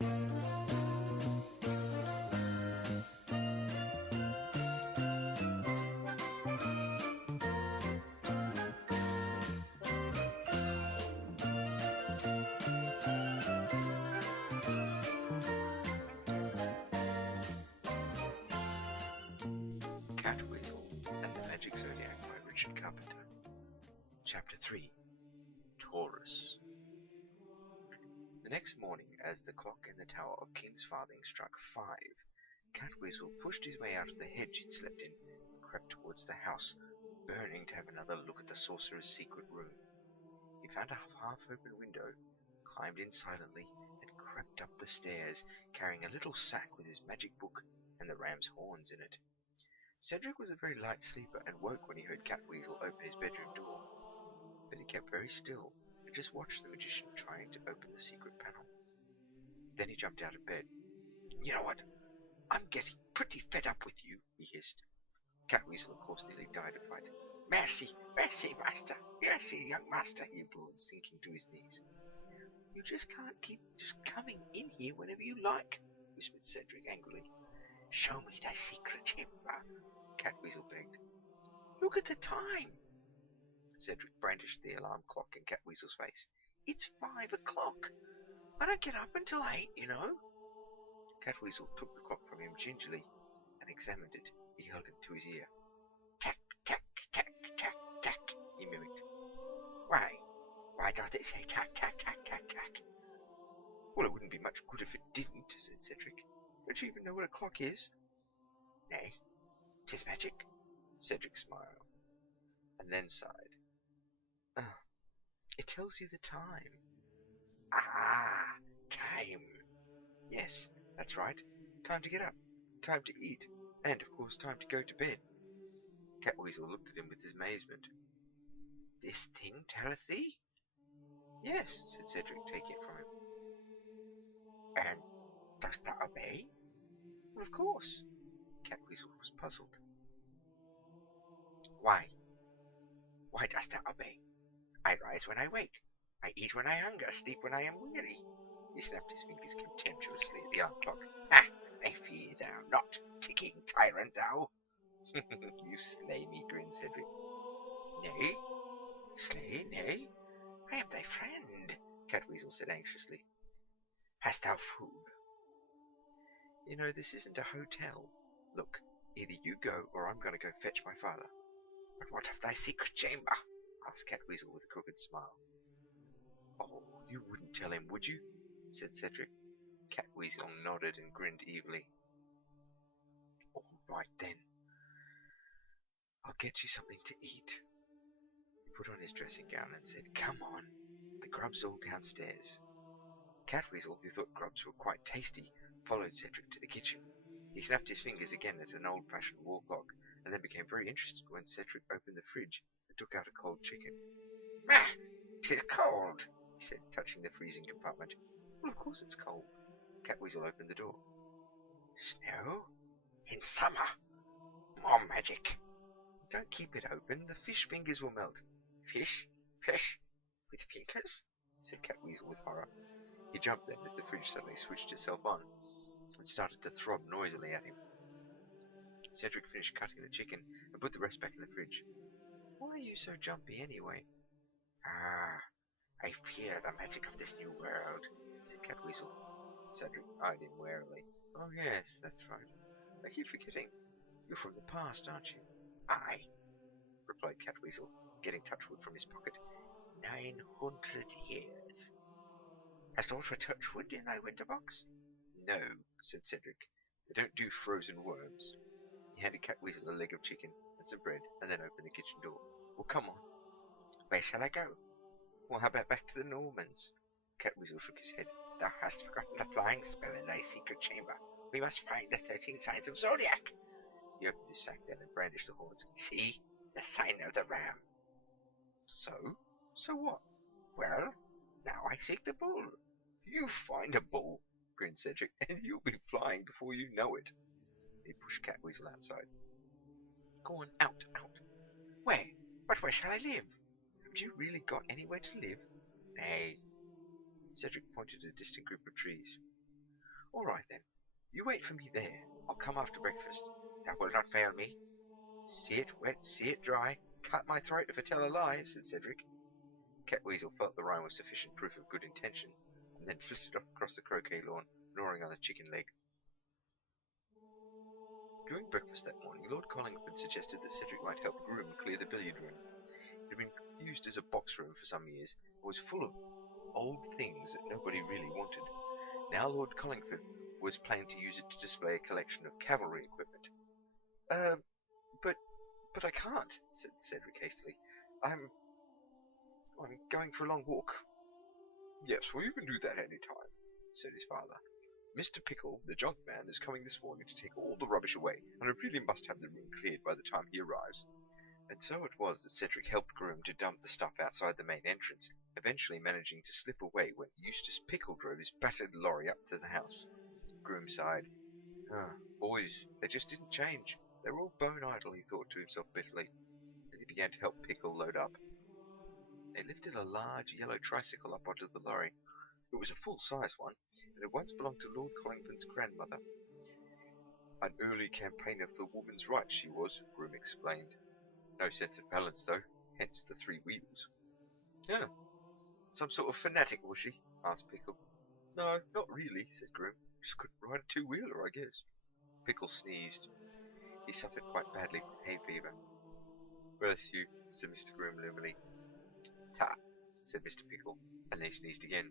Catweazle and the Magic Zodiac by Richard Carpenter. Chapter 3. Taurus. The next morning, as the clock in the tower of King's Farthing struck 5, Catweazle pushed his way out of the hedge he'd slept in and crept towards the house, burning to have another look at the sorcerer's secret room. He found a half-open window, climbed in silently, and crept up the stairs, carrying a little sack with his magic book and the ram's horns in it. Cedric was a very light sleeper and woke when he heard Catweazle open his bedroom door, but he kept very still and just watched the magician trying to open the secret panel. Then he jumped out of bed. "You know what? I'm getting pretty fed up with you," he hissed. Catweazle, of course, nearly died of fright. "Mercy, mercy, master, mercy, young master," he implored, sinking to his knees. "You just can't keep just coming in here whenever you like," whispered Cedric angrily. "Show me thy secret chamber," Catweazle begged. "Look at the time." Cedric brandished the alarm clock in Catweazle's face. "It's 5 o'clock. I don't get up until 8, you know." Catweazle took the clock from him gingerly and examined it. He held it to his ear. "Tack, tack, tack, tack, tack," he mimicked. Why does it say tack, tack, tack, tack, tack?" "Well, it wouldn't be much good if it didn't," said Cedric. "Don't you even know what a clock is?" "Nay, 'tis magic." Cedric smiled, and then sighed. "It tells you the time." "Ah, time." "Yes, that's right. Time to get up, time to eat, and, of course, time to go to bed." Catweazle looked at him with amazement. "This thing telleth thee?" "Yes," said Cedric, taking it from him. "And dost thou obey?" "Well, of course." Catweazle was puzzled. Why dost thou obey?" "I rise when I wake. I eat when I hunger, sleep when I am weary." He snapped his fingers contemptuously at the alarm clock. "Ah, I fear thou not, ticking tyrant thou." "You slay me," grinned Cedric. "Nay? Slay? Nay? I am thy friend," Catweazle said anxiously. "Hast thou food?" "You know, this isn't a hotel. Look, either you go or I'm going to go fetch my father." "But what of thy secret chamber?" asked Catweazle with a crooked smile. "Oh, you wouldn't tell him, would you?" said Cedric. Catweazle nodded and grinned evilly. "All right then. I'll get you something to eat." He put on his dressing gown and said, "Come on, the grub's all downstairs." Catweazle, who thought grubs were quite tasty, followed Cedric to the kitchen. He snapped his fingers again at an old-fashioned wall clock, and then became very interested when Cedric opened the fridge and took out a cold chicken. "Ah, 'tis cold," he said, touching the freezing compartment. "Well, of course it's cold." Catweazle opened the door. "Snow? In summer? More magic." "Don't keep it open. The fish fingers will melt." "Fish? Fish? With fingers?" said Catweazle with horror. He jumped then as the fridge suddenly switched itself on and started to throb noisily at him. Cedric finished cutting the chicken and put the rest back in the fridge. "Why are you so jumpy anyway?" "Ah, I fear the magic of this new world," said Catweazle. Cedric eyed him warily. "Oh yes, that's right. I keep forgetting. You're from the past, aren't you?" "Aye," replied Catweazle, getting touchwood from his pocket. 900 years. Hast aught for touchwood in thy winter box?" "No," said Cedric. "They don't do frozen worms." He handed Catweazle a leg of chicken and some bread, and then opened the kitchen door. "Well, come on." "Where shall I go?" "Well, how about back to the Normans?" Catweazle shook his head. "Thou hast forgotten the flying spell in thy secret chamber. We must find the 13 signs of Zodiac." He opened his sack then and brandished the horns. "See, the sign of the ram." "So? So what?" "Well, now I seek the bull." "You find a bull," grinned Cedric, "and you'll be flying before you know it." He pushed Catweazle outside. "Go on, out, out." "Where? But where shall I live?" "Have you really got anywhere to live?" "Nay." Cedric pointed at a distant group of trees. All right then. You wait for me there. I'll come after breakfast. That will not fail me. See it wet, see it dry. Cut my throat if I tell a lie, said Cedric. Catweazle felt the rhyme was sufficient proof of good intention, and then flitted off across the croquet lawn, gnawing on a chicken leg. During breakfast that morning, Lord Collingwood suggested that Cedric might help groom and clear the billiard room. It had been used as a box room for some years, and was full of old things that nobody really wanted. Now Lord Collingwood was planning to use it to display a collection of cavalry equipment. But I can't, said Cedric hastily. I'm going for a long walk. Yes, well, you can do that any time, said his father. Mr. Pickle, the junk man, is coming this morning to take all the rubbish away, and I really must have the room cleared by the time he arrives. And so it was that Cedric helped Groom to dump the stuff outside the main entrance, eventually managing to slip away when Eustace Pickle drove his battered lorry up to the house. Groom sighed. Boys, they just didn't change. They were all bone idle, he thought to himself bitterly. Then he began to help Pickle load up. They lifted a large yellow tricycle up onto the lorry. It was a full-size one, and had once belonged to Lord Collingwood's grandmother. An early campaigner for women's rights she was, Groom explained. No sense of balance, though, hence the 3 wheels. Yeah, some sort of fanatic, was she? Asked Pickle. No, not really, said Groom. Just couldn't ride a 2-wheeler, I guess. Pickle sneezed. He suffered quite badly from hay fever. Bless you, said Mr. Groom gloomily. Ta, said Mr. Pickle, and then he sneezed again.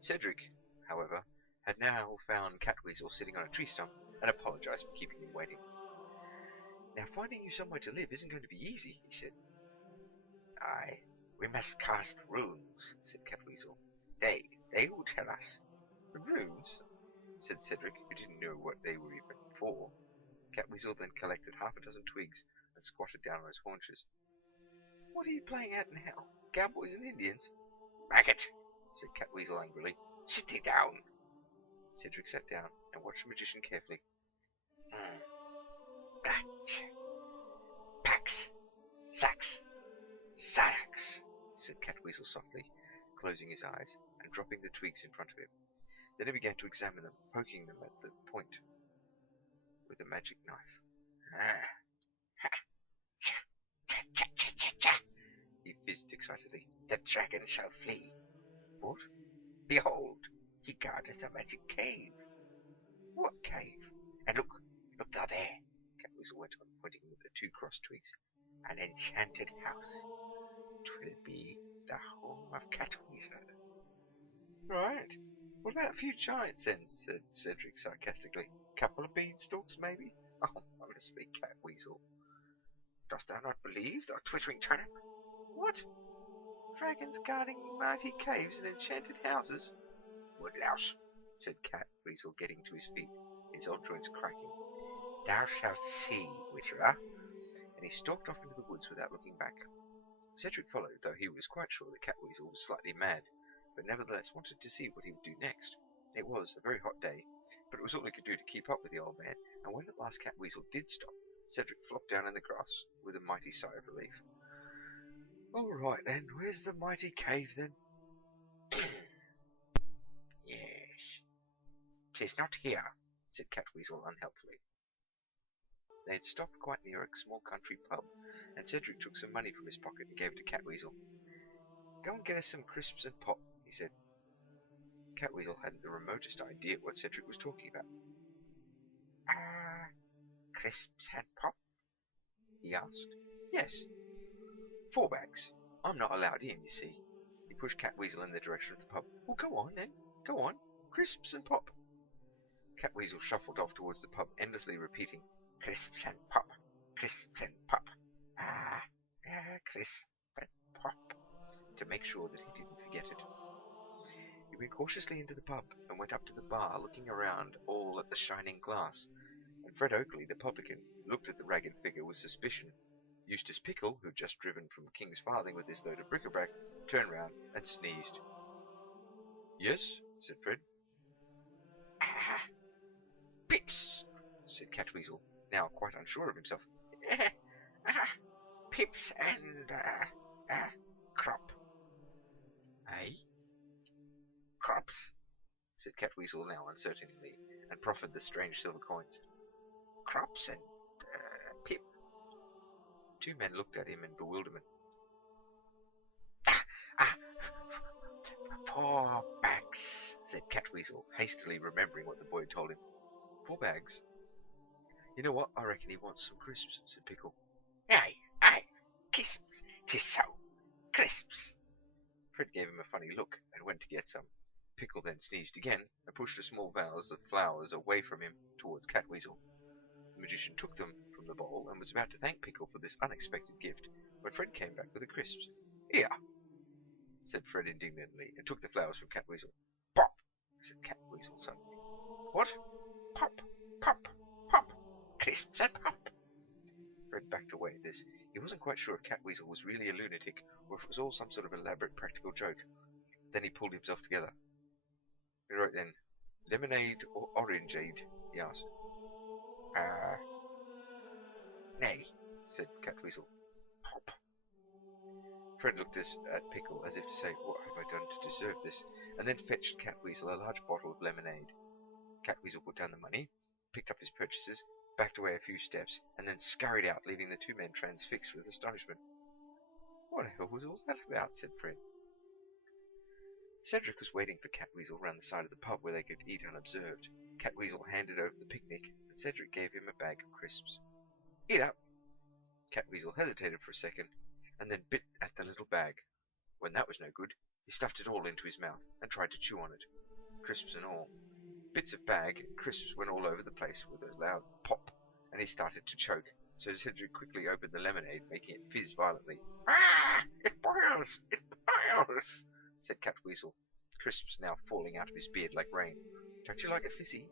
Cedric, however, had now found Catweazle sitting on a tree stump and apologized for keeping him waiting. Now, finding you somewhere to live isn't going to be easy, he said. Aye, we must cast runes, said Catweazle. They will tell us. The runes? Said Cedric, who didn't know what they were even for. Catweazle then collected half a dozen twigs and squatted down on his haunches. What are you playing at now? Cowboys and Indians? Maggot, said Catweazle angrily. Sit thee down. Cedric sat down and watched the magician carefully. Pax, Sax, Sax, said Catweazle softly, closing his eyes and dropping the twigs in front of him. Then he began to examine them, poking them at the point with a magic knife. He fizzed excitedly. The dragon shall flee. What? Behold, he guardeth a magic cave. What cave? And look thou there, Catweazle went on, pointing with the 2 crossed twigs. An enchanted house. 'Twill be the home of Catweazle. Right. What about a few giants then? Said Cedric sarcastically. Couple of beanstalks, maybe? Oh, honestly, Catweazle. Dost thou not believe, thou twittering turnip? What? Dragons guarding mighty caves and enchanted houses? Woodlouse, said Catweazle, getting to his feet, his old joints cracking. Thou shalt see, Witterer. And he stalked off into the woods without looking back. Cedric followed, though he was quite sure that Catweazle was slightly mad, but nevertheless wanted to see what he would do next. It was a very hot day, but it was all he could do to keep up with the old man, and when at last Catweazle did stop, Cedric flopped down in the grass with a mighty sigh of relief. All right then, where's the mighty cave then? Yes. 'Tis not here, said Catweazle unhelpfully. They had stopped quite near a small country pub, and Cedric took some money from his pocket and gave it to Catweazle. Go and get us some crisps and pop, he said. Catweazle hadn't the remotest idea what Cedric was talking about. Crisps and pop? He asked. Yes. 4 bags. I'm not allowed in, you see. He pushed Catweazle in the direction of the pub. Well, go on, then. Go on. Crisps and pop. Catweazle shuffled off towards the pub, endlessly repeating, Crisps and pop. Crisps and pop. Crisp and pop. To make sure that he didn't forget it. He went cautiously into the pub and went up to the bar, looking around all at the shining glass. And Fred Oakley, the publican, looked at the ragged figure with suspicion. Eustace Pickle, who had just driven from King's Farthing with his load of bric-a-brac, turned round and sneezed. Yes, said Fred. Pips, said Catweazle, now quite unsure of himself. Pips and crop. Eh? Crops, said Catweazle now uncertainly, and proffered the strange silver coins. Crops and pip. Two men looked at him in bewilderment. Ah, 4 bags, said Catweazle, hastily remembering what the boy had told him. 4 bags? You know what? I reckon he wants some crisps, said Pickle. Aye, crisps, 'tis so. Crisps. Fred gave him a funny look and went to get some. Pickle then sneezed again and pushed a small vase of flowers away from him towards Catweazle. The magician took them from the bowl and was about to thank Pickle for this unexpected gift when Fred came back with the crisps. Here, said Fred indignantly, and took the flowers from Catweazle. Pop, said Catweazle suddenly. What? Pop, pop, pop. Crisps and pop. Fred backed away at this. He wasn't quite sure if Catweazle was really a lunatic or if it was all some sort of elaborate practical joke. Then he pulled himself together. Right then, lemonade or orangeade? He asked. Nay, said Catweazle. Pop. Fred looked at Pickle as if to say, what have I done to deserve this? And then fetched Catweazle a large bottle of lemonade. Catweazle put down the money, picked up his purchases, backed away a few steps, and then scurried out, leaving the two men transfixed with astonishment. What the hell was all that about? Said Fred. Cedric was waiting for Catweazle round the side of the pub where they could eat unobserved. Catweazle handed over the picnic, and Cedric gave him a bag of crisps. Eat up. Catweazle hesitated for a second, and then bit at the little bag. When that was no good, he stuffed it all into his mouth and tried to chew on it, crisps and all. Bits of bag and crisps went all over the place with a loud pop, and he started to choke, so Cedric quickly opened the lemonade, making it fizz violently. Ah! It boils! It boils! Said Catweazle, crisps now falling out of his beard like rain. Don't you like a fizzy?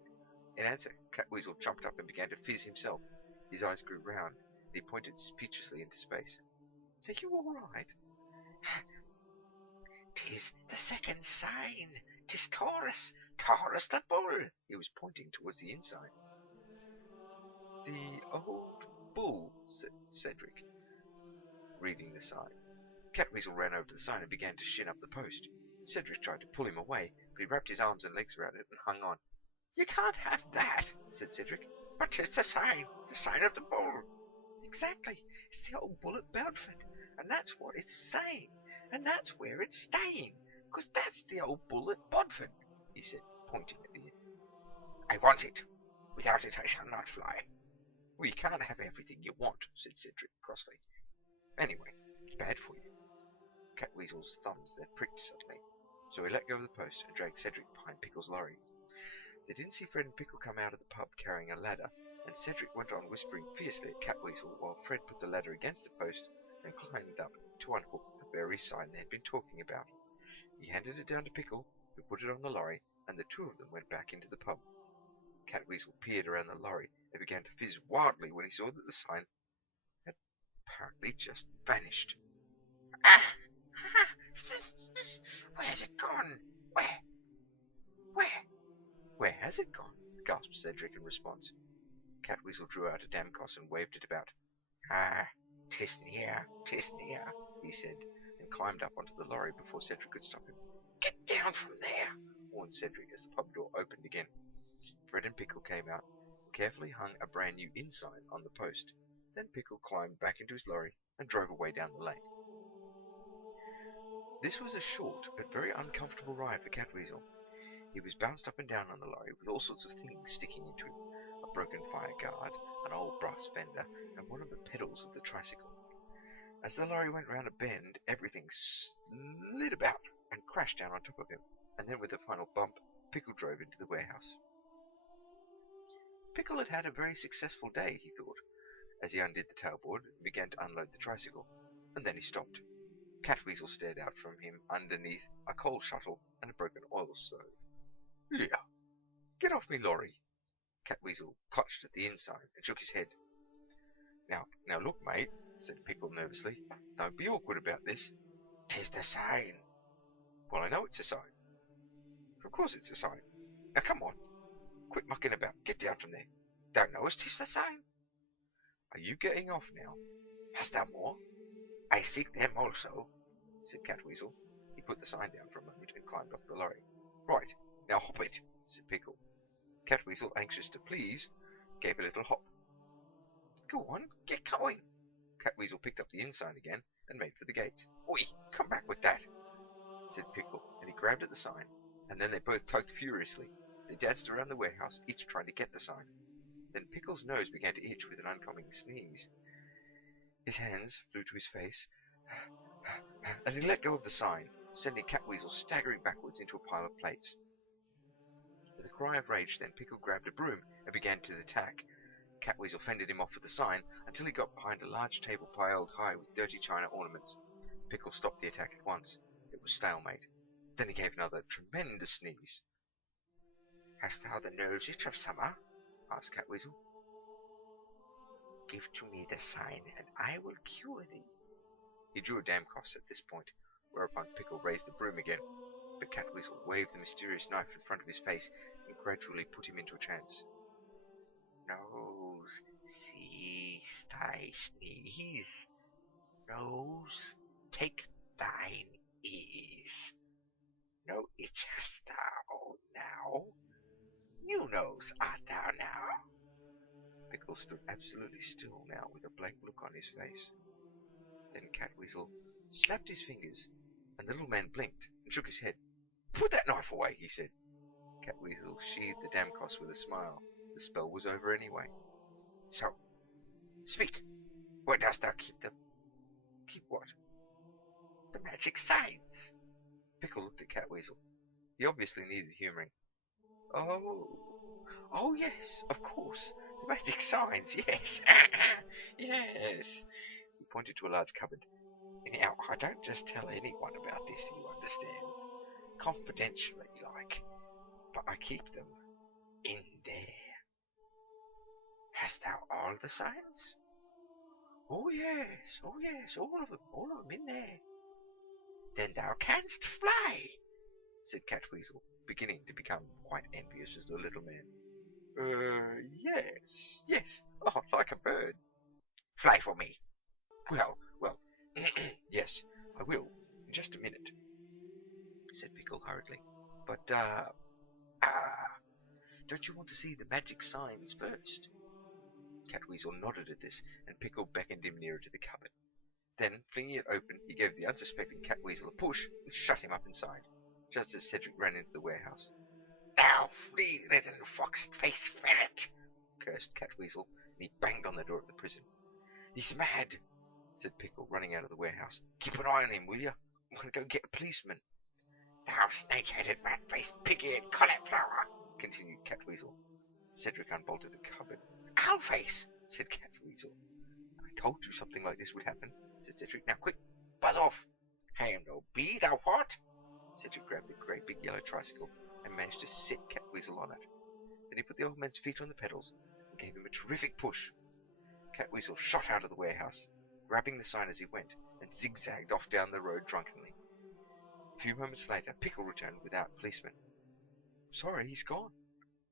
In answer, Catweazle jumped up and began to fizz himself. His eyes grew round, and he pointed speechlessly into space. Are you all right? 'Tis the second sign. 'Tis Taurus. Taurus the bull. He was pointing towards the inside. The old bull, said Cedric, reading the sign. Catweazle ran over to the sign and began to shin up the post. Cedric tried to pull him away, but he wrapped his arms and legs around it and hung on. You can't have that, said Cedric. But 'tis the sign of the bull. Exactly. It's the old bull at Belford, and that's what it's saying, and that's where it's staying, because that's the old bull at Bodford, he said, pointing at the inn. I want it. Without it I shall not fly. Well, you can't have everything you want, said Cedric crossly. Anyway, it's bad for you. Catweazle's thumbs then pricked suddenly, so he let go of the post and dragged Cedric behind Pickle's lorry. They didn't see Fred and Pickle come out of the pub carrying a ladder, and Cedric went on whispering fiercely at Catweazle while Fred put the ladder against the post and climbed up to unhook the very sign they had been talking about. He handed it down to Pickle, who put it on the lorry, and the two of them went back into the pub. Catweazle peered around the lorry and began to fizz wildly when he saw that the sign had apparently just vanished. Where's it gone? Where has it gone? Gasped Cedric in response. Catweazle drew out a damcos and waved it about. 'Tis near, he said, and climbed up onto the lorry before Cedric could stop him. Get down from there, warned Cedric as the pub door opened again. Fred and Pickle came out and carefully hung a brand new inn sign on the post. Then Pickle climbed back into his lorry and drove away down the lane. This was a short but very uncomfortable ride for Catweazle. He was bounced up and down on the lorry with all sorts of things sticking into him. A broken fire guard, an old brass fender, and one of the pedals of the tricycle. As the lorry went round a bend, everything slid about and crashed down on top of him, and then with a final bump, Pickle drove into the warehouse. Pickle had had a very successful day, he thought, as he undid the tailboard and began to unload the tricycle, and then he stopped. Catweazle stared out from him underneath a coal shuttle and a broken oil stove. Here, get off me lorry. Catweazle clutched at the inn sign and shook his head. Now look, mate, said Pickle nervously. Don't be awkward about this. 'Tis the sign. Well, I know it's a sign. Of course it's a sign. Now come on. Quit mucking about. Get down from there. Don't know as 'tis the sign? Are you getting off now? Hast thou more? I seek them also, said Catweazle. He put the sign down for a moment and climbed off the lorry. Right. Now hop it, said Pickle. Catweazle, anxious to please, gave a little hop. Go on, get going. Catweazle picked up the ensign again and made for the gates. Oi, come back with that, said Pickle, and he grabbed at the sign, and then they both tugged furiously. They danced around the warehouse, each trying to get the sign. Then Pickle's nose began to itch with an oncoming sneeze. His hands flew to his face, and he let go of the sign, sending Catweazle staggering backwards into a pile of plates. With a cry of rage, then Pickle grabbed a broom and began to attack. Catweazle fended him off with the sign until he got behind a large table piled high with dirty china ornaments. Pickle stopped the attack at once. It was stalemate. Then he gave another tremendous sneeze. Hast thou the nose itch of summer? Asked Catweazle. Give to me the sign, and I will cure thee. He drew a damcos at this point, whereupon Pickle raised the broom again, but Catweazle waved the mysterious knife in front of his face and gradually put him into a trance. Nose, cease thy sneeze. Nose, take thine ease. No itch hast thou now. New nose art thou now. Pickle stood absolutely still now with a blank look on his face. Then Catweazle slapped his fingers, and the little man blinked and shook his head. Put that knife away, he said. Catweazle sheathed the damcos with a smile. The spell was over anyway. So, speak. Where dost thou keep them? Keep what? The magic signs. Pickle looked at Catweazle. He obviously needed humouring. Oh yes, of course. The magic signs, yes. Yes. He pointed to a large cupboard. Now, I don't just tell anyone about this, you understand. Confidentially, like. But I keep them in there. Hast thou all the signs? Oh yes, all of them in there. Then thou canst fly, said Catweazle, beginning to become quite envious as the little man. Yes, oh, like a bird. Fly for me. Well, yes, I will, in just a minute, said Pickle hurriedly. But, don't you want to see the magic signs first? Catweazle nodded at this, and Pickle beckoned him nearer to the cupboard. Then, flinging it open, he gave the unsuspecting Catweazle a push and shut him up inside, just as Cedric ran into the warehouse. Thou flea-ridden fox-faced ferret, cursed Catweazle, and he banged on the door of the prison. He's mad, said Pickle, running out of the warehouse. Keep an eye on him, will you? I'm going to go get a policeman. Thou snake-headed, rat-faced, pig-eared cauliflower, continued Catweazle. Cedric unbolted the cupboard. Owlface, said Catweazle. I told you something like this would happen, said Cedric. Now quick, buzz off. Handle be thou what? Cedric grabbed a great big yellow tricycle and managed to sit Catweazle on it. Then he put the old man's feet on the pedals and gave him a terrific push. Catweazle shot out of the warehouse, grabbing the sign as he went, and zigzagged off down the road drunkenly. A few moments later, Pickle returned without policeman. Sorry, he's gone.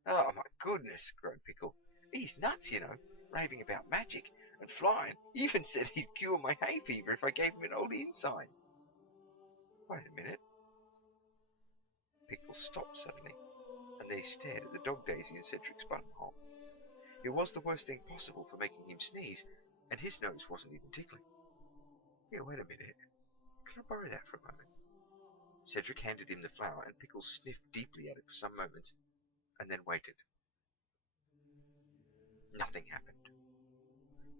Oh, my goodness, groaned Pickle. He's nuts, you know, raving about magic and flying. He even said he'd cure my hay fever if I gave him an old ensign. Wait a minute. Pickle stopped suddenly, and then he stared at the dog daisy in Cedric's buttonhole. It was the worst thing possible for making him sneeze, and his nose wasn't even tickling. Here, wait a minute. Can I borrow that for a moment? Cedric handed him the flower, and Pickle sniffed deeply at it for some moments, and then waited. Nothing happened.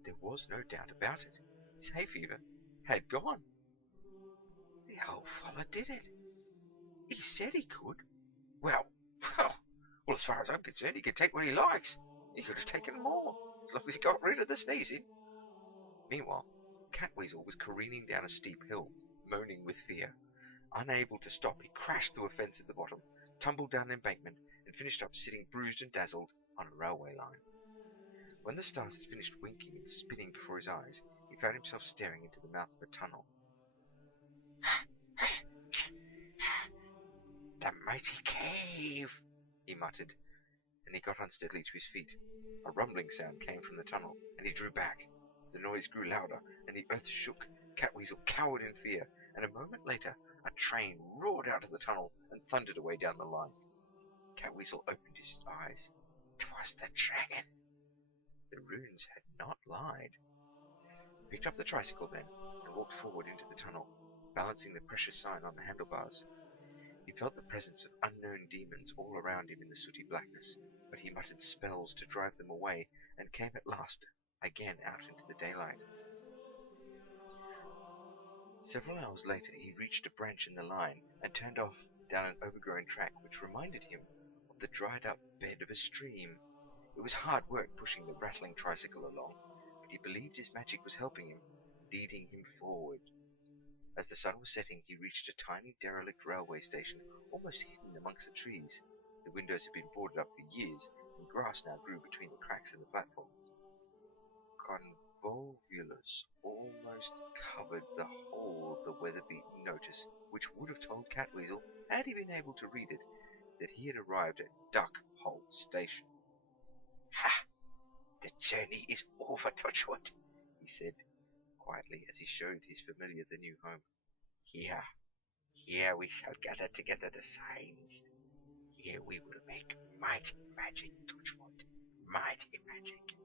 There was no doubt about it. His hay fever had gone. The old fella did it. He said he could. Well, as far as I'm concerned, he can take what he likes. He could have taken more, as long as he got rid of the sneezing. Meanwhile, Catweazle was careening down a steep hill, moaning with fear. Unable to stop, he crashed through a fence at the bottom, tumbled down an embankment, and finished up sitting bruised and dazzled on a railway line. When the stars had finished winking and spinning before his eyes, he found himself staring into the mouth of a tunnel. The mighty cave, he muttered, and he got unsteadily to his feet. A rumbling sound came from the tunnel, and he drew back. The noise grew louder, and the earth shook. Catweazle cowered in fear, and a moment later, a train roared out of the tunnel and thundered away down the line. Catweazle opened his eyes. 'Twas the dragon. The runes had not lied. He picked up the tricycle then, and walked forward into the tunnel, balancing the precious sign on the handlebars. He felt the presence of unknown demons all around him in the sooty blackness, but he muttered spells to drive them away, and came at last again out into the daylight. Several hours later he reached a branch in the line, and turned off down an overgrown track which reminded him of the dried-up bed of a stream. It was hard work pushing the rattling tricycle along, but he believed his magic was helping him, leading him forward. As the sun was setting, he reached a tiny derelict railway station, almost hidden amongst the trees. The windows had been boarded up for years, and grass now grew between the cracks in the platform. Convolvulus almost covered the whole of the weather-beaten notice, which would have told Catweazle, had he been able to read it, that he had arrived at Duck Hole Station. "Ha! The journey is over, Touchwood," he said quietly as he showed his familiar the new home. Here we shall gather together the signs. Here we will make mighty magic, Touchwood, mighty magic.